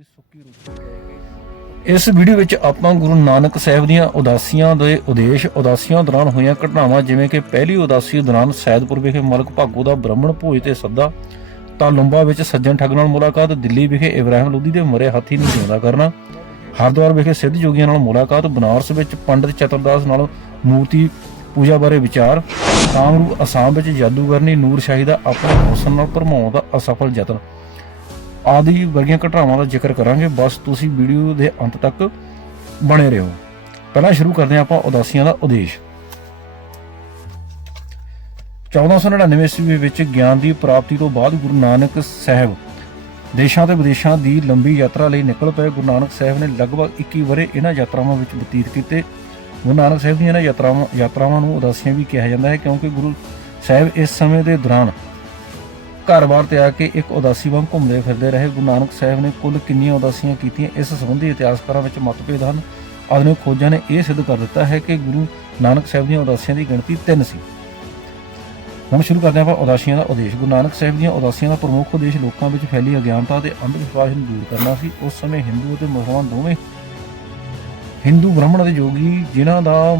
ਦੀ ਸੁੱਕੀ ਰੋਟੀ ਇਸ ਵੀਡੀਓ ਵਿੱਚ ਆਪਾਂ ਗੁਰੂ ਨਾਨਕ ਸਾਹਿਬ ਦੀਆਂ ਉਦਾਸੀਆਂ ਦੇ ਉਦੇਸ਼, ਉਦਾਸੀਆਂ ਦੌਰਾਨ ਹੋਈਆਂ ਘਟਨਾਵਾਂ, ਜਿਵੇਂ ਕਿ ਪਹਿਲੀ ਉਦਾਸੀ ਦੌਰਾਨ ਸੈਦਪੁਰ ਵਿਖੇ ਮਲਕ ਭਾਗੋ ਦਾ ਬ੍ਰਾਹਮਣ ਭੋਜ ਤੇ ਸੱਦਾ, ਤਾਂ ਵਿੱਚ ਸੱਜਣ ਠੱਗ ਨਾਲ ਮੁਲਾਕਾਤ, ਦਿੱਲੀ ਵਿਖੇ ਇਬਰਾਹਿਮ ਲੋਧੀ ਦੇ ਮਰੇ ਹਾਥੀ ਨੂੰ ਜਿਉਂਦਾ ਕਰਨਾ, ਹਰਿਦੁਆਰ ਵਿਖੇ ਸਿੱਧ ਜੋਗੀਆਂ ਨਾਲ ਮੁਲਾਕਾਤ, ਬਨਾਰਸ ਵਿੱਚ ਪੰਡਿਤ ਚਤਰਦਾਸ ਨਾਲ ਮੂਰਤੀ ਪੂਜਾ ਬਾਰੇ ਵਿਚਾਰ ਕਾਮਰੂ ਅਸਾਮ ਵਿੱਚ ਜਾਦੂਗਰਨੀ ਨੂਰ ਸ਼ਾਹੀ ਦਾ ਆਪਣੇ ਹੁਸਨ ਨਾਲ ਭਰਮਾਉਣ ਦਾ ਅਸਫਲ ਯਤਨ। ਆਦਿ ਵਰਗੀਆਂ ਘਟਨਾਵਾਂ ਦਾ ਜ਼ਿਕਰ ਕਰਾਂਗੇ। ਬਸ ਤੁਸੀਂ ਵੀਡੀਓ ਦੇ ਅੰਤ ਤੱਕ ਬਣੇ ਰਹੋ। ਪਹਿਲਾਂ ਸ਼ੁਰੂ ਕਰਦੇ ਹਾਂ ਆਪਾਂ ਉਦਾਸੀਆਂ ਦਾ ਉਦੇਸ਼। 1499 ਈਸਵੀ ਵਿੱਚ ਗਿਆਨ ਦੀ ਪ੍ਰਾਪਤੀ ਤੋਂ ਬਾਅਦ ਗੁਰੂ ਨਾਨਕ ਸਾਹਿਬ ਦੇਸ਼ਾਂ ਤੇ ਵਿਦੇਸ਼ਾਂ ਦੀ ਲੰਬੀ ਯਾਤਰਾ ਲਈ ਨਿਕਲ ਪਏ। ਗੁਰੂ ਨਾਨਕ ਸਾਹਿਬ ਨੇ ਲਗਭਗ 21 ਵਰੇ ਇਹਨਾਂ ਯਾਤਰਾਵਾਂ ਵਿੱਚ ਬਤੀਤ ਕੀਤੇ। ਗੁਰੂ ਨਾਨਕ ਸਾਹਿਬ ਦੀਆਂ ਇਹਨਾਂ ਯਾਤਰਾਵਾਂ ਯਾਤਰਾਵਾਂ ਨੂੰ ਉਦਾਸੀਆਂ ਵੀ ਕਿਹਾ ਜਾਂਦਾ ਹੈ ਕਿਉਂਕਿ ਗੁਰੂ ਸਾਹਿਬ ਇਸ ਸਮੇਂ ਦੇ ਦੌਰਾਨ ਘਰ-ਬਾਰ ਤੇ ਆ ਕੇ ਇੱਕ ਉਦਾਸੀ ਵਾਂਗ ਘੁੰਮਦੇ ਫਿਰਦੇ ਰਹੇ। ਗੁਰੂ ਨਾਨਕ ਸਾਹਿਬ ਨੇ ਕੁੱਲ ਕਿੰਨੀਆਂ ਉਦਾਸੀਆਂ ਕੀਤੀਆਂ, ਇਸ ਸੰਬੰਧੀ ਇਤਿਹਾਸਕਾਰਾਂ ਵਿੱਚ ਮਤਭੇਦ ਹਨ। ਆਧੁਨਿਕ ਖੋਜਾਂ ਨੇ ਇਹ ਸਿੱਧ ਕਰ ਦਿੱਤਾ ਹੈ ਕਿ ਗੁਰੂ ਨਾਨਕ ਸਾਹਿਬ ਦੀਆਂ ਉਦਾਸੀਆਂ ਦੀ ਗਿਣਤੀ 3 ਸੀ। ਹੁਣ ਸ਼ੁਰੂ ਕਰਦੇ ਹਾਂ ਆਪਾਂ ਉਦਾਸੀਆਂ ਦਾ ਉਦੇਸ਼। ਗੁਰੂ ਨਾਨਕ ਸਾਹਿਬ ਦੀਆਂ ਉਦਾਸੀਆਂ ਦਾ ਪ੍ਰਮੁੱਖ ਉਦੇਸ਼ ਲੋਕਾਂ ਵਿੱਚ ਫੈਲੀ ਅਗਿਆਨਤਾ ਤੇ ਅੰਧ ਵਿਸ਼ਵਾਸ ਨੂੰ ਦੂਰ ਕਰਨਾ ਸੀ। ਉਸ ਸਮੇਂ ਹਿੰਦੂ ਅਤੇ ਮੁਸਲਮਾਨ ਦੋਵੇਂ ਹਿੰਦੂ ਬ੍ਰਾਹਮਣ ਅਤੇ ਜੋਗੀ ਜਿਨ੍ਹਾਂ ਦਾ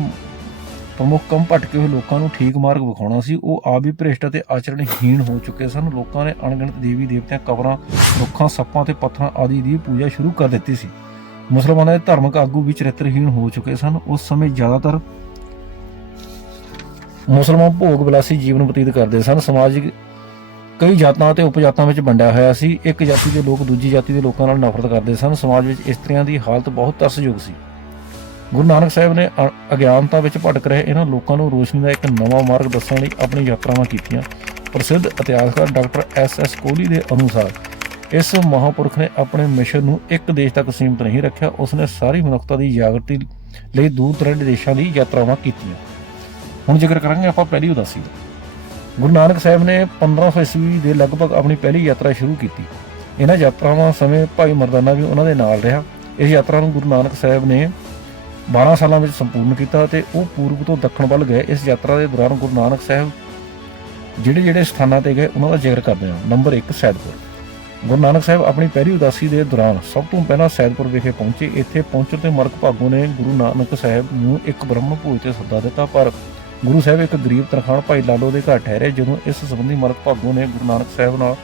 ਪ੍ਰਮੁੱਖ ਕੰਮ ਭਟਕੇ ਹੋਏ ਲੋਕਾਂ ਨੂੰ ਠੀਕ ਮਾਰਗ ਵਿਖਾਉਣਾ ਸੀ, ਉਹ ਆਪ ਵੀ ਭ੍ਰਿਸ਼ਟ ਅਤੇ ਆਚਰਣਹੀਣ ਹੋ ਚੁੱਕੇ ਸਨ। ਲੋਕਾਂ ਨੇ ਅਣਗਿਣਤ ਦੇਵੀ ਦੇਵਤਿਆਂ, ਕਬਰਾਂ, ਰੁੱਖਾਂ, ਸੱਪਾਂ ਤੇ ਪੱਥਰਾਂ ਆਦਿ ਦੀ ਪੂਜਾ ਸ਼ੁਰੂ ਕਰ ਦਿੱਤੀ ਸੀ। ਮੁਸਲਮਾਨਾਂ ਦੇ ਧਾਰਮਿਕ ਆਗੂ ਵੀ ਚਰਿੱਤਰਹੀਣ ਹੋ ਚੁੱਕੇ ਸਨ। ਉਸ ਸਮੇਂ ਜ਼ਿਆਦਾਤਰ ਮੁਸਲਮਾਨ ਭੋਗ ਵਿਲਾਸੀ ਜੀਵਨ ਬਤੀਤ ਕਰਦੇ ਸਨ। ਸਮਾਜਿਕ ਕਈ ਜਾਤਾਂ ਅਤੇ ਉਪਜਾਤਾਂ ਵਿੱਚ ਵੰਡਿਆ ਹੋਇਆ ਸੀ। ਇੱਕ ਜਾਤੀ ਦੇ ਲੋਕ ਦੂਜੀ ਜਾਤੀ ਦੇ ਲੋਕਾਂ ਨਾਲ ਨਫ਼ਰਤ ਕਰਦੇ ਸਨ। ਸਮਾਜ ਵਿੱਚ ਇਸਤਰੀਆਂ ਦੀ ਹਾਲਤ ਬਹੁਤ ਤਰਸਯੋਗ ਸੀ। ਗੁਰੂ ਨਾਨਕ ਸਾਹਿਬ ਨੇ ਅਗਿਆਨਤਾ ਵਿੱਚ ਭਟਕ ਰਹੇ ਇਹਨਾਂ ਲੋਕਾਂ ਨੂੰ ਰੋਸ਼ਨੀ ਦਾ ਇੱਕ ਨਵਾਂ ਮਾਰਗ ਦੱਸਣ ਲਈ ਆਪਣੀ ਯਾਤਰਾਵਾਂ ਕੀਤੀਆਂ। ਪ੍ਰਸਿੱਧ ਇਤਿਹਾਸਕਾਰ ਡਾਕਟਰ ਐਸ ਐਸ ਕੋਹਲੀ ਦੇ ਅਨੁਸਾਰ, ਇਸ ਮਹਾਂਪੁਰਖ ਨੇ ਆਪਣੇ ਮਿਸ਼ਨ ਨੂੰ ਇੱਕ ਦੇਸ਼ ਤੱਕ ਸੀਮਿਤ ਨਹੀਂ ਰੱਖਿਆ, ਉਸਨੇ ਸਾਰੀ ਮਨੁੱਖਤਾ ਦੀ ਜਾਗਰਤੀ ਲਈ ਦੂਰ ਦਰਾਡੇ ਦੇਸ਼ਾਂ ਦੀ ਯਾਤਰਾਵਾਂ ਕੀਤੀਆਂ। ਹੁਣ ਜ਼ਿਕਰ ਕਰਾਂਗੇ ਆਪਾਂ ਪਹਿਲੀ ਉਦਾਸੀ ਗੁਰੂ ਨਾਨਕ ਸਾਹਿਬ ਨੇ 1500 ਈਸਵੀ ਦੇ ਲਗਭਗ ਆਪਣੀ ਪਹਿਲੀ ਯਾਤਰਾ ਸ਼ੁਰੂ ਕੀਤੀ। ਇਹਨਾਂ ਯਾਤਰਾਵਾਂ ਸਮੇਂ ਭਾਈ ਮਰਦਾਨਾ ਵੀ ਉਹਨਾਂ ਦੇ ਨਾਲ ਰਿਹਾ। ਇਸ ਯਾਤਰਾ ਨੂੰ ਗੁਰੂ ਨਾਨਕ ਸਾਹਿਬ ਨੇ 12 ਸਾਲਾਂ ਵਿੱਚ ਸੰਪੂਰਨ ਕੀਤਾ ਤੇ ਉਹ ਪੂਰਬ ਤੋਂ ਦੱਖਣ ਵੱਲ ਗਏ ਇਸ ਯਾਤਰਾ ਦੇ ਦੌਰਾਨ ਗੁਰੂ ਨਾਨਕ ਸਾਹਿਬ ਜਿਹੜੇ ਜਿਹੜੇ ਸਥਾਨਾਂ ਤੇ ਗਏ ਉਹਨਾਂ ਦਾ ਜ਼ਿਕਰ ਕਰਦੇ ਹਾਂ। ਨੰਬਰ 1 ਸੈਦਪੁਰ। ਗੁਰੂ ਨਾਨਕ ਸਾਹਿਬ ਆਪਣੀ ਪਹਿਲੀ ਉਦਾਸੀ ਦੇ ਦੌਰਾਨ ਸਭ ਤੋਂ ਪਹਿਲਾਂ ਸੈਦਪੁਰ ਵਿਖੇ ਪਹੁੰਚੇ। ਇੱਥੇ ਪਹੁੰਚਣ ਤੇ ਮਲਕ ਭਾਗੋ ਨੇ ਗੁਰੂ ਨਾਨਕ ਸਾਹਿਬ ਨੂੰ ਇੱਕ ਬ੍ਰਹਮ ਭੋਜ ਤੇ ਸੱਦਾ ਦਿੱਤਾ, ਪਰ ਗੁਰੂ ਸਾਹਿਬ ਇੱਕ ਗਰੀਬ ਤਰਖਾਣ ਭਾਈ ਲਾਲੋ ਦੇ ਘਰ ਠਹਿਰੇ, ਜਦੋਂ ਇਸ ਸੰਬੰਧੀ ਮਲਕ ਭਾਗੋ ਨੇ ਗੁਰੂ ਨਾਨਕ ਸਾਹਿਬ ਨਾਲ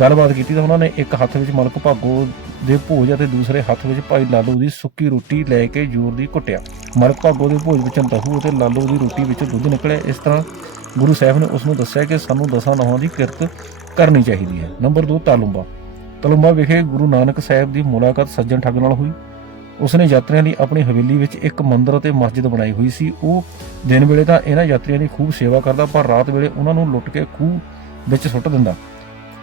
ਗੱਲਬਾਤ ਕੀਤੀ ਤਾਂ ਉਹਨਾਂ ਨੇ ਇੱਕ ਹੱਥ ਵਿੱਚ ਮਲਕ ਭਾਗੋ ਦੇ ਭੋਜ ਅਤੇ ਦੂਸਰੇ ਹੱਥ ਵਿੱਚ ਭਾਈ ਲਾਲੂ ਦੀ ਸੁੱਕੀ ਰੋਟੀ ਲੈ ਕੇ ਜ਼ੋਰ ਦੀ ਕੁੱਟਿਆ। ਮਲਕ ਭਾਗੋ ਦੇ ਭੋਜ ਵਿੱਚੋਂ ਦਹੂ ਅਤੇ ਲਾਲੂ ਦੀ ਰੋਟੀ ਵਿੱਚੋਂ ਦੁੱਧ ਨਿਕਲਿਆ। ਇਸ ਤਰ੍ਹਾਂ ਗੁਰੂ ਸਾਹਿਬ ਨੇ ਉਸ ਨੂੰ ਦੱਸਿਆ ਕਿ ਸਾਨੂੰ ਦਸਾਂ ਨੌਹਾਂ ਦੀ ਕਿਰਤ ਕਰਨੀ ਚਾਹੀਦੀ ਹੈ। ਨੰਬਰ 2 ਤਾਲੁੰਬਾ। ਤਾਲੁੰਬਾ ਵਿਖੇ ਗੁਰੂ ਨਾਨਕ ਸਾਹਿਬ ਦੀ ਮੁਲਾਕਾਤ ਸੱਜਣ ਠੱਗ ਨਾਲ ਹੋਈ। ਉਸਨੇ ਯਾਤਰੀਆਂ ਲਈ ਆਪਣੀ ਹਵੇਲੀ ਵਿੱਚ ਇੱਕ ਮੰਦਿਰ ਅਤੇ ਮਸਜਿਦ ਬਣਾਈ ਹੋਈ ਸੀ। ਉਹ ਦਿਨ ਵੇਲੇ ਤਾਂ ਇਹਨਾਂ ਯਾਤਰੀਆਂ ਦੀ ਖੂਬ ਸੇਵਾ ਕਰਦਾ, ਪਰ ਰਾਤ ਵੇਲੇ ਉਹਨਾਂ ਨੂੰ ਲੁੱਟ ਕੇ ਖੂਹ ਵਿੱਚ ਸੁੱਟ ਦਿੰਦਾ।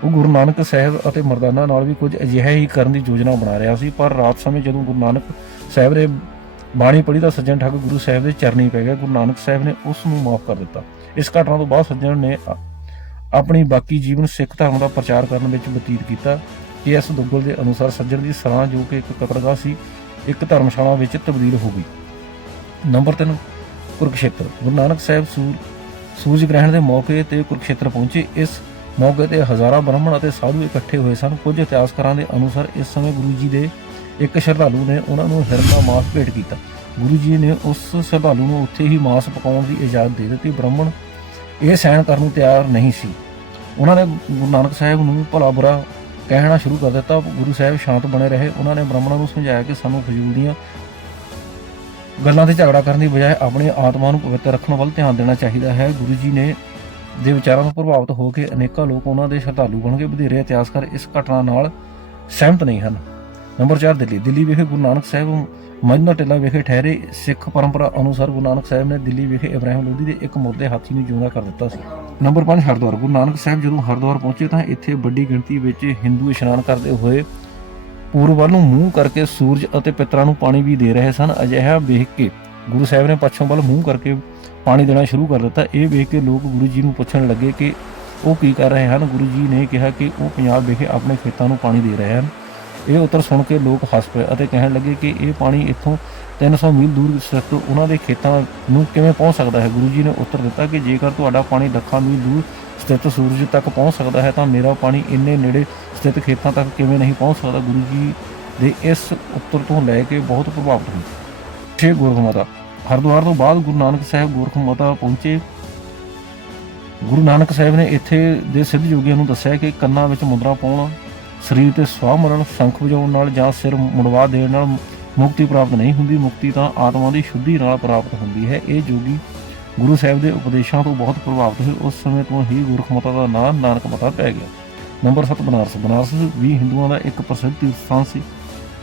ਉਹ ਗੁਰੂ ਨਾਨਕ ਸਾਹਿਬ ਅਤੇ ਮਰਦਾਨਾ ਨਾਲ ਵੀ ਕੁਝ ਅਜਿਹਾ ਹੀ ਕਰਨ ਦੀ ਯੋਜਨਾ ਬਣਾ ਰਿਹਾ ਸੀ, ਪਰ ਰਾਤ ਸਮੇਂ ਜਦੋਂ ਗੁਰੂ ਨਾਨਕ ਸਾਹਿਬ ਨੇ ਬਾਣੀ ਪੜ੍ਹੀ ਤਾਂ ਸੱਜਣ ਠੱਗ ਗੁਰੂ ਸਾਹਿਬ ਦੇ ਚਰਨੀ ਪੈ ਗਿਆ ਗੁਰੂ ਨਾਨਕ ਸਾਹਿਬ ਨੇ ਉਸ ਨੂੰ ਮਾਫ ਕਰ ਦਿੱਤਾ। ਇਸ ਘਟਨਾ ਤੋਂ ਬਾਅਦ ਸੱਜਣ ਨੇ ਆਪਣੀ ਬਾਕੀ ਜੀਵਨ ਸਿੱਖ ਧਰਮ ਦਾ ਪ੍ਰਚਾਰ ਕਰਨ ਵਿੱਚ ਬਤੀਤ ਕੀਤਾ। ਕਿ ਇਸ ਦੁੱਗਲ ਦੇ ਅਨੁਸਾਰ ਸੱਜਣ ਦੀ ਸਰਾਂ ਜੋ ਕਿ ਇੱਕ ਕਤਰਗਾਹ ਸੀ, ਇੱਕ ਧਰਮਸ਼ਾਲਾ ਵਿੱਚ ਤਬਦੀਲ ਹੋ ਗਈ। ਨੰਬਰ 3 ਕੁਰਕਸ਼ੇਤਰ। ਗੁਰੂ ਨਾਨਕ ਸਾਹਿਬ ਸੂਰ ਸੂਰਜ ਗ੍ਰਹਿਣ ਦੇ ਮੌਕੇ ਤੇ ਕੁਰਕਸ਼ੇਤਰ ਪਹੁੰਚੇ। ਇਸ ਮੌਕੇ ਤੇ ਹਜ਼ਾਰਾਂ ਬ੍ਰਾਹਮਣ ਅਤੇ ਸਾਧੂ ਇਕੱਠੇ ਹੋਏ ਸਨ। ਕੁਝ ਇਤਿਹਾਸਕਾਰਾਂ ਦੇ ਅਨੁਸਾਰ ਇਸ ਸਮੇਂ ਗੁਰੂ ਜੀ ਦੇ ਇੱਕ ਸ਼ਰਧਾਲੂ ਨੇ ਉਹਨਾਂ ਨੂੰ ਹਿਰਨ ਦਾ ਮਾਸ ਭੇਟ ਕੀਤਾ। ਗੁਰੂ ਜੀ ਨੇ ਉਸ ਸ਼ਰਧਾਲੂ ਨੂੰ ਉੱਥੇ ਹੀ ਮਾਸ ਪਕਾਉਣ ਦੀ ਇਜਾਜ਼ਤ ਦੇ ਦਿੱਤੀ। ਬ੍ਰਾਹਮਣ ਇਹ ਸਹਿਣ ਕਰਨ ਨੂੰ ਤਿਆਰ ਨਹੀਂ ਸੀ। ਉਹਨਾਂ ਨੇ ਗੁਰੂ ਨਾਨਕ ਸਾਹਿਬ ਨੂੰ ਭਲਾ ਬੁਰਾ ਕਹਿਣਾ ਸ਼ੁਰੂ ਕਰ ਦਿੱਤਾ। ਗੁਰੂ ਸਾਹਿਬ ਸ਼ਾਂਤ ਬਣੇ ਰਹੇ। ਉਹਨਾਂ ਨੇ ਬ੍ਰਾਹਮਣਾਂ ਨੂੰ ਸਮਝਾਇਆ ਕਿ ਸਾਨੂੰ ਫਜ਼ੂਲ ਦੀਆਂ ਗੱਲਾਂ ਤੇ ਝਗੜਾ ਕਰਨ ਦੀ ਬਜਾਏ ਆਪਣੀ ਆਤਮਾ ਨੂੰ ਪਵਿੱਤਰ ਰੱਖਣ ਵੱਲ ਧਿਆਨ ਦੇਣਾ ਚਾਹੀਦਾ ਹੈ। ਗੁਰੂ ਜੀ ਨੇ ਦੇ ਵਿਚਾਰਾਂ ਤੋਂ ਪ੍ਰਭਾਵਿਤ ਹੋ ਕੇ ਅਨੇਕਾਂ ਲੋਕ ਉਹਨਾਂ ਦੇ ਸ਼ਰਧਾਲੂ ਬਣ ਗਏ ਵਧੇਰੇ ਇਤਿਹਾਸਕਾਰ ਇਸ ਘਟਨਾ ਨਾਲ ਸਹਿਮਤ ਨਹੀਂ ਹਨ। ਨੰਬਰ 4 ਦਿੱਲੀ। ਦਿੱਲੀ ਵਿਖੇ ਗੁਰੂ ਨਾਨਕ ਸਾਹਿਬ ਮਜਨਾ ਟਿੱਲਾ ਵਿਖੇ ਠਹਿਰੇ ਸਿੱਖ ਪਰੰਪਰਾ ਅਨੁਸਾਰ ਗੁਰੂ ਨਾਨਕ ਸਾਹਿਬ ਨੇ ਦਿੱਲੀ ਵਿਖੇ ਇਬਰਾਹਿਮ ਲੋਧੀ ਦੇ ਇੱਕ ਮੁਰਦੇ ਹਾਥੀ ਨੂੰ ਜਿਉਂਦਾ ਕਰ ਦਿੱਤਾ ਸੀ। ਨੰਬਰ 5 ਹਰਿਦੁਆਰ। ਗੁਰੂ ਨਾਨਕ ਸਾਹਿਬ ਜਦੋਂ ਹਰਿਦੁਆਰ ਪਹੁੰਚੇ ਤਾਂ ਇੱਥੇ ਵੱਡੀ ਗਿਣਤੀ ਵਿੱਚ ਹਿੰਦੂ ਇਸ਼ਨਾਨ ਕਰਦੇ ਹੋਏ ਪੂਰਬ ਵੱਲ ਨੂੰ ਮੂੰਹ ਕਰਕੇ ਸੂਰਜ ਅਤੇ ਪਿਤਰਾਂ ਨੂੰ ਪਾਣੀ ਵੀ ਦੇ ਰਹੇ ਸਨ। ਅਜਿਹਾ ਵੇਖ ਕੇ ਗੁਰੂ ਸਾਹਿਬ ਨੇ ਪੱਛਮ ਵੱਲ ਮੂੰਹ ਕਰਕੇ ਪਾਣੀ ਦੇਣਾ ਸ਼ੁਰੂ ਕਰ ਦਿੱਤਾ। ਇਹ ਵੇਖ ਕੇ ਲੋਕ ਗੁਰੂ ਜੀ ਨੂੰ ਪੁੱਛਣ ਲੱਗੇ ਕਿ ਉਹ ਕੀ ਕਰ ਰਹੇ ਹਨ? ਗੁਰੂ ਜੀ ਨੇ ਕਿਹਾ ਕਿ ਉਹ ਪੰਜਾਬ ਵਿਖੇ ਆਪਣੇ ਖੇਤਾਂ ਨੂੰ ਪਾਣੀ ਦੇ ਰਹੇ ਹਨ। ਇਹ ਉੱਤਰ ਸੁਣ ਕੇ ਲੋਕ ਹੱਸ ਪਏ ਅਤੇ ਕਹਿਣ ਲੱਗੇ ਕਿ ਇਹ ਪਾਣੀ ਇੱਥੋਂ 300 ਮੀਲ ਦੂਰ ਸਥਿਤ ਉਹਨਾਂ ਦੇ ਖੇਤਾਂ ਨੂੰ ਕਿਵੇਂ ਪਹੁੰਚ ਸਕਦਾ ਹੈ? ਗੁਰੂ ਜੀ ਨੇ ਉੱਤਰ ਦਿੱਤਾ ਕਿ ਜੇਕਰ ਤੁਹਾਡਾ ਪਾਣੀ ਲੱਖਾਂ ਮੀਲ ਦੂਰ ਸਥਿਤ ਸੂਰਜ ਤੱਕ ਪਹੁੰਚ ਸਕਦਾ ਹੈ, ਤਾਂ ਮੇਰਾ ਪਾਣੀ ਇੰਨੇ ਨੇੜੇ ਸਥਿਤ ਖੇਤਾਂ ਤੱਕ ਕਿਵੇਂ ਨਹੀਂ ਪਹੁੰਚ ਸਕਦਾ? ਗੁਰੂ ਜੀ ਦੇ ਇਸ ਉੱਤਰ ਤੋਂ ਲੈ ਕੇ ਬਹੁਤ ਪ੍ਰਭਾਵਿਤ ਹੋਏ। ਛੇ ਗੋਰਖ ਮਾਤਾ। ਹਰਿਦੁਆਰ ਤੋਂ ਬਾਅਦ ਗੁਰੂ ਨਾਨਕ ਸਾਹਿਬ ਗੋਰਖ ਮਾਤਾ ਪਹੁੰਚੇ। ਗੁਰੂ ਨਾਨਕ ਸਾਹਿਬ ਨੇ ਇੱਥੇ ਦੇ ਸਿੱਧ ਯੋਗੀਆਂ ਨੂੰ ਦੱਸਿਆ ਕਿ ਕੰਨਾਂ ਵਿੱਚ ਮੁੰਦਰਾ ਪਾਉਣਾ, ਸਰੀਰ ਤੇ ਸਵਾਹ ਮਰਨ, ਸ਼ੰਖ ਵਜਾਉਣ ਨਾਲ ਜਾਂ ਸਿਰ ਮੁੜਵਾ ਦੇਣ ਨਾਲ ਮੁਕਤੀ ਪ੍ਰਾਪਤ ਨਹੀਂ ਹੁੰਦੀ, ਮੁਕਤੀ ਤਾਂ ਆਤਮਾ ਦੀ ਸ਼ੁੱਧੀ ਨਾਲ ਪ੍ਰਾਪਤ ਹੁੰਦੀ ਹੈ। ਇਹ ਜੋਗੀ ਗੁਰੂ ਸਾਹਿਬ ਦੇ ਉਪਦੇਸ਼ਾਂ ਤੋਂ ਬਹੁਤ ਪ੍ਰਭਾਵਿਤ ਹੋਏ। ਉਸ ਸਮੇਂ ਤੋਂ ਹੀ ਗੁਰਖ ਮਤਾ ਦਾ ਨਾਮ ਨਾਨਕ ਮਤਾ ਪੈ ਗਿਆ। ਨੰਬਰ 7 ਬਨਾਰਸ। ਬਨਾਰਸ ਵੀ ਹਿੰਦੂਆਂ ਦਾ ਇੱਕ ਪ੍ਰਸਿੱਧ ਤੀਰਥ ਸਥਾਨ ਸੀ।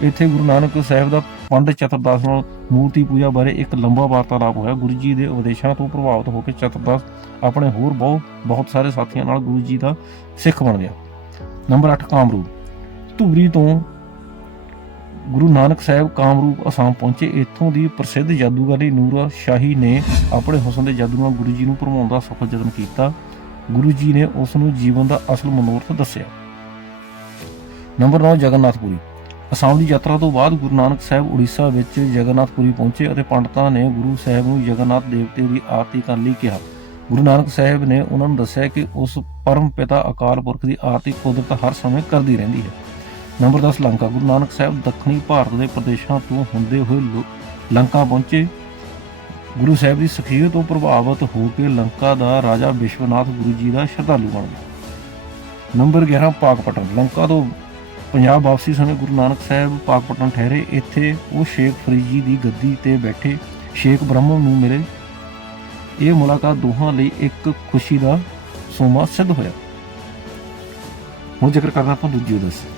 ਇੱਥੇ ਗੁਰੂ ਨਾਨਕ ਸਾਹਿਬ ਦਾ ਪੰਡ ਚਤਰਦਾਸ ਨਾਲ ਮੂਰਤੀ ਪੂਜਾ ਬਾਰੇ ਇੱਕ ਲੰਬਾ ਵਾਰਤਾਲਾਪ ਹੋਇਆ। ਗੁਰੂ ਜੀ ਦੇ ਉਪਦੇਸ਼ਾਂ ਤੋਂ ਪ੍ਰਭਾਵਿਤ ਹੋ ਕੇ ਚਤਰਦਾਸ ਆਪਣੇ ਹੋਰ ਬਹੁਤ ਬਹੁਤ ਸਾਰੇ ਸਾਥੀਆਂ ਨਾਲ ਗੁਰੂ ਜੀ ਦਾ ਸਿੱਖ ਬਣ ਗਿਆ। ਨੰਬਰ 8 ਕਾਮਰੂਪ। ਧੂਰੀ ਤੋਂ ਗੁਰੂ ਨਾਨਕ ਸਾਹਿਬ ਕਾਮਰੂਪ ਅਸਾਮ ਪਹੁੰਚੇ। ਇੱਥੋਂ ਦੀ ਪ੍ਰਸਿੱਧ ਜਾਦੂਗਰੀ ਨੂਰਾ ਸ਼ਾਹੀ ਨੇ ਆਪਣੇ ਹੁਸਨ ਦੇ ਜਾਦੂ ਨਾਲ ਗੁਰੂ ਜੀ ਨੂੰ ਭਰਮਾਉਣ ਦਾ ਸਫਲ ਯਤਨ ਕੀਤਾ। ਗੁਰੂ ਜੀ ਨੇ ਉਸ ਨੂੰ ਜੀਵਨ ਦਾ ਅਸਲ ਮਨੋਰਥ ਦੱਸਿਆ। ਨੰਬਰ 9 ਜਗਨਨਾਥਪੁਰੀ। ਅਸਾਮ ਦੀ ਯਾਤਰਾ ਤੋਂ ਬਾਅਦ ਗੁਰੂ ਨਾਨਕ ਸਾਹਿਬ ਉੜੀਸਾ ਵਿੱਚ ਜਗਨਨਾਥਪੁਰੀ ਪਹੁੰਚੇ ਅਤੇ ਪੰਡਤਾਂ ਨੇ ਗੁਰੂ ਸਾਹਿਬ ਨੂੰ ਜਗਨਨਾਥ ਦੇਵਤੇ ਦੀ ਆਰਤੀ ਕਰਨ ਲਈ ਕਿਹਾ। ਗੁਰੂ ਨਾਨਕ ਸਾਹਿਬ ਨੇ ਉਹਨਾਂ ਨੂੰ ਦੱਸਿਆ ਕਿ ਉਸ ਪਰਮ ਪਿਤਾ ਅਕਾਲ ਪੁਰਖ ਦੀ ਆਰਤੀ ਕੁਦਰਤ ਹਰ ਸਮੇਂ ਕਰਦੀ ਰਹਿੰਦੀ ਹੈ। ਨੰਬਰ 10 ਲੰਕਾ। ਗੁਰੂ ਨਾਨਕ ਸਾਹਿਬ ਦੱਖਣੀ ਭਾਰਤ ਦੇ ਪ੍ਰਦੇਸ਼ਾਂ ਤੋਂ ਹੁੰਦੇ ਹੋਏ ਲੋ- ਲੰਕਾ ਪਹੁੰਚੇ। ਗੁਰੂ ਸਾਹਿਬ ਦੀ ਸਖੀਅਤ ਤੋਂ ਪ੍ਰਭਾਵਿਤ ਹੋ ਕੇ ਲੰਕਾ ਦਾ ਰਾਜਾ ਵਿਸ਼ਵਨਾਥ ਗੁਰੂ ਜੀ ਦਾ ਸ਼ਰਧਾਲੂ ਬਣ ਗਿਆ ਨੰਬਰ 11 ਪਾਕਪਟਨ। ਲੰਕਾ ਤੋਂ ਪੰਜਾਬ ਵਾਪਸੀ ਸਮੇਂ ਗੁਰੂ ਨਾਨਕ ਸਾਹਿਬ ਪਾਕਪਟਨ ਠਹਿਰੇ, ਇੱਥੇ ਉਹ ਸ਼ੇਖ ਫਰੀਜੀ ਦੀ ਗੱਦੀ ਤੇ ਬੈਠੇ ਸ਼ੇਖ ਬ੍ਰਹਮਣ ਨੂੰ ਮਿਲੇ। ਇਹ ਮੁਲਾਕਾਤ ਦੋਹਾਂ ਲਈ ਇੱਕ ਖੁਸ਼ੀ ਦਾ ਸੋਮਾ ਸਿੱਧ ਹੋਇਆ। ਹੁਣ ਜ਼ਿਕਰ ਕਰਨਾ ਆਪਾਂ ਦੂਜੀ ਉਦਾਸੀ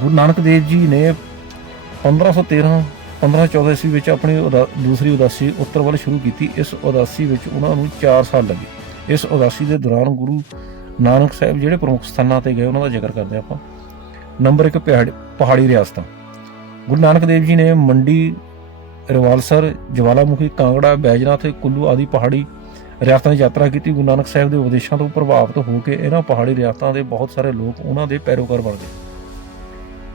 ਗੁਰੂ ਨਾਨਕ ਦੇਵ ਜੀ ਨੇ 1513 1514 ਈਸਵੀ ਵਿੱਚ ਆਪਣੀ ਉਦਾ- ਦੂਸਰੀ ਉਦਾਸੀ ਉੱਤਰ ਵੱਲ ਸ਼ੁਰੂ ਕੀਤੀ। ਇਸ ਉਦਾਸੀ ਵਿੱਚ ਉਹਨਾਂ ਨੂੰ 4 ਸਾਲ ਲੱਗੇ। ਇਸ ਉਦਾਸੀ ਦੇ ਦੌਰਾਨ ਗੁਰੂ ਨਾਨਕ ਸਾਹਿਬ ਜਿਹੜੇ ਪ੍ਰਮੁੱਖ ਸਥਾਨਾਂ ਤੇ ਗਏ, ਉਹਨਾਂ ਦਾ ਜ਼ਿਕਰ ਕਰਦੇ ਹਾਂ ਆਪਾਂ। ਨੰਬਰ 1 ਪਹਾੜੀ ਪਹਾੜੀ ਰਿਆਸਤਾਂ। ਗੁਰੂ ਨਾਨਕ ਦੇਵ ਜੀ ਨੇ ਮੰਡੀ, ਰਵਾਲਸਰ, ਜਵਾਲਾਮੁਖੀ, ਕਾਂਗੜਾ, ਬੈਜਨਾਥ ਤੇ ਕੁੱਲੂ ਆਦਿ ਪਹਾੜੀ ਰਿਆਸਤਾਂ ਦੀ ਯਾਤਰਾ ਕੀਤੀ। ਗੁਰੂ ਨਾਨਕ ਸਾਹਿਬ ਦੇ ਉਪਦੇਸ਼ਾਂ ਤੋਂ ਪ੍ਰਭਾਵਿਤ ਹੋ ਕੇ ਇਹਨਾਂ ਪਹਾੜੀ ਰਿਆਸਤਾਂ ਦੇ ਬਹੁਤ ਸਾਰੇ ਲੋਕ ਉਹਨਾਂ ਦੇ ਪੈਰੋਕਾਰ ਬਣ ਗਏ।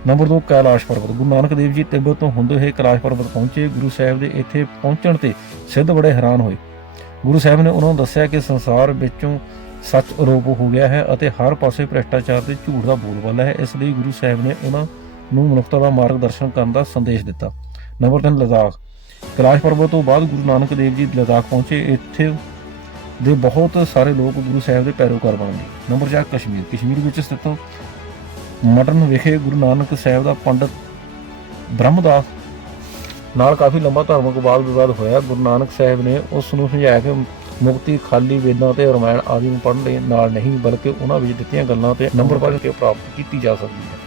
ਨੰਬਰ 2 ਕੈਲਾਸ਼ ਪਰਬਤ। ਗੁਰੂ ਨਾਨਕ ਦੇਵ ਜੀ ਤਿੱਬਤ ਤੋਂ ਹੁੰਦੇ ਹੋਏ ਕੈਲਾਸ਼ ਪਰਬਤ ਪਹੁੰਚੇ। ਗੁਰੂ ਸਾਹਿਬ ਦੇ ਇੱਥੇ ਪਹੁੰਚਣ ਤੇ ਸਿੱਧ ਬੜੇ ਹੈਰਾਨ ਹੋਏ। ਗੁਰੂ ਸਾਹਿਬ ਨੇ ਉਹਨਾਂ ਨੂੰ ਦੱਸਿਆ ਕਿ ਸੰਸਾਰ ਵਿੱਚੋਂ ਸੱਚ ਆਰੋਪ ਹੋ ਗਿਆ ਹੈ ਅਤੇ ਹਰ ਪਾਸੇ ਭ੍ਰਿਸ਼ਟਾਚਾਰ ਤੇ ਝੂਠ ਦਾ ਬੋਲਬਾਲਾ ਹੈ। ਇਸ ਲਈ ਗੁਰੂ ਸਾਹਿਬ ਨੇ ਉਹਨਾਂ ਨੂੰ ਮਨੁੱਖਤਾ ਦਾ ਮਾਰਗਦਰਸ਼ਨ ਕਰਨ ਦਾ ਸੰਦੇਸ਼ ਦਿੱਤਾ। ਨੰਬਰ 3 ਲਦਾਖ। ਕੈਲਾਸ਼ ਪਰਬਤ ਤੋਂ ਬਾਅਦ ਗੁਰੂ ਨਾਨਕ ਦੇਵ ਜੀ ਲਦਾਖ ਪਹੁੰਚੇ। ਇੱਥੇ ਦੇ ਬਹੁਤ ਸਾਰੇ ਲੋਕ ਗੁਰੂ ਸਾਹਿਬ ਦੇ ਪੈਰੋਕਾਰ ਬਣ ਗਏ। ਨੰਬਰ 4 ਕਸ਼ਮੀਰ। ਕਸ਼ਮੀਰ ਵਿੱਚ ਸਥਿਤ ਮਟਨ ਵਿਖੇ ਗੁਰੂ ਨਾਨਕ ਸਾਹਿਬ ਦਾ ਪੰਡਤ ਬ੍ਰਹਮਦਾਸ ਨਾਲ ਕਾਫੀ ਲੰਬਾ ਧਾਰਮਿਕ ਵਾਦ ਵਿਵਾਦ ਹੋਇਆ। ਗੁਰੂ ਨਾਨਕ ਸਾਹਿਬ ਨੇ ਉਸ ਨੂੰ ਸਮਝਾਇਆ ਕਿ ਮੁਕਤੀ ਖਾਲੀ ਵੇਦਾਂ ਤੇ ਰਮਾਇਣ ਆਦਿ ਨੂੰ ਪੜ੍ਹਨ ਦੇ ਨਾਲ ਨਹੀਂ, ਬਲਕਿ ਉਹਨਾਂ ਵਿੱਚ ਦਿੱਤੀਆਂ ਗੱਲਾਂ ਤੇ ਨੰਬਰ ਪੜ੍ਹ ਕੇ ਪ੍ਰਾਪਤ ਕੀਤੀ ਜਾ ਸਕਦੀ ਹੈ।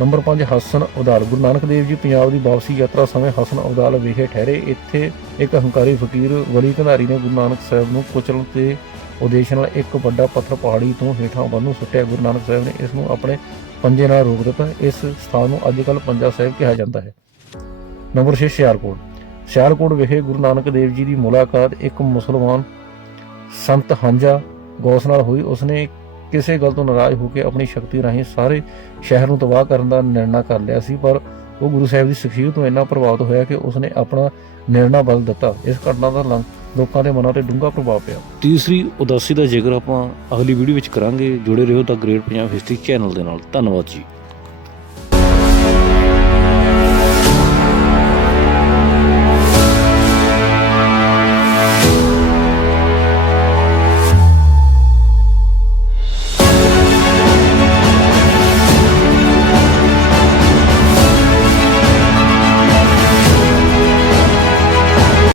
ਨੰਬਰ 5 ਹਸਨ ਉਦਾਲ ਗੁਰੂ ਨਾਨਕ ਦੇਵ ਜੀ, ਪੰਜਾਬ ਦੀ ਵਾਪਸੀ ਯਾਤਰਾ ਸਮੇਂ ਹਸਨ ਉਦਾਲ ਵਿਖੇ ਠਹਿਰੇ। ਇੱਥੇ ਇੱਕ ਹੰਕਾਰੀ ਫਕੀਰ ਵਲੀ ਘਨਾਰੀ ਨੇ ਗੁਰੂ ਨਾਨਕ ਸਾਹਿਬ ਨੂੰ ਕੁਚਲਣ ਤੇ ਉਦੇਸ਼ ਨਾਲ ਇੱਕ ਵੱਡਾ ਪੱਥਰ ਪਹਾੜੀ ਤੋਂ ਹੇਠਾਂ ਵੱਲ ਨੂੰ ਸੁੱਟਿਆ। ਗੁਰੂ ਨਾਨਕ ਸਾਹਿਬ ਨੇ ਇਸ ਨੂੰ ਆਪਣੇ ਪੰਜੇ ਨਾਲ ਰੋਕ ਦਿੱਤਾ। ਇਸ ਸਥਾਨ ਨੂੰ ਅੱਜਕੱਲ ਪੰਜਾ ਸਾਹਿਬ ਕਿਹਾ ਜਾਂਦਾ ਹੈ। ਨੰਬਰ 6 ਸਿਆਲਕੋਟ ਸਿਆਲਕੋਟ ਵਿਖੇ ਗੁਰੂ ਨਾਨਕ ਦੇਵ ਜੀ ਦੀ ਮੁਲਾਕਾਤ ਇੱਕ ਮੁਸਲਮਾਨ ਸੰਤ ਹੰਜਾ ਗੌਸ ਨਾਲ ਹੋਈ। ਉਸਨੇ ਕਿਸੇ ਗੱਲ ਤੋਂ ਨਾਰਾਜ਼ ਹੋ ਕੇ ਆਪਣੀ ਸ਼ਕਤੀ ਰਾਹੀਂ ਸਾਰੇ ਸ਼ਹਿਰ ਨੂੰ ਤਬਾਹ ਕਰਨ ਦਾ ਨਿਰਣਾ ਕਰ ਲਿਆ ਸੀ, ਪਰ ਉਹ ਗੁਰੂ ਸਾਹਿਬ ਦੀ ਸਿੱਖਿਆ ਤੋਂ ਇੰਨਾ ਪ੍ਰਭਾਵਿਤ ਹੋਇਆ ਕਿ ਉਸਨੇ ਆਪਣਾ ਨਿਰਣਾ ਬਦਲ ਦਿੱਤਾ। ਇਸ ਘਟਨਾ ਦਾ ਲੋਕਾਂ ਦੇ ਮਨਾਂ ਤੇ ਡੂੰਘਾ ਪ੍ਰਭਾਵ ਪਿਆ। ਤੀਸਰੀ ਉਦਾਸੀ ਦਾ ਜ਼ਿਕਰ ਆਪਾਂ ਅਗਲੀ ਵੀਡੀਓ ਵਿੱਚ ਕਰਾਂਗੇ। ਜੁੜੇ ਰਹੋ ਤਾਂ ਗ੍ਰੇਟ ਪੰਜਾਬ ਹਿਸਟਰੀ ਚੈਨਲ ਦੇ ਨਾਲ। ਧੰਨਵਾਦ ਜੀ।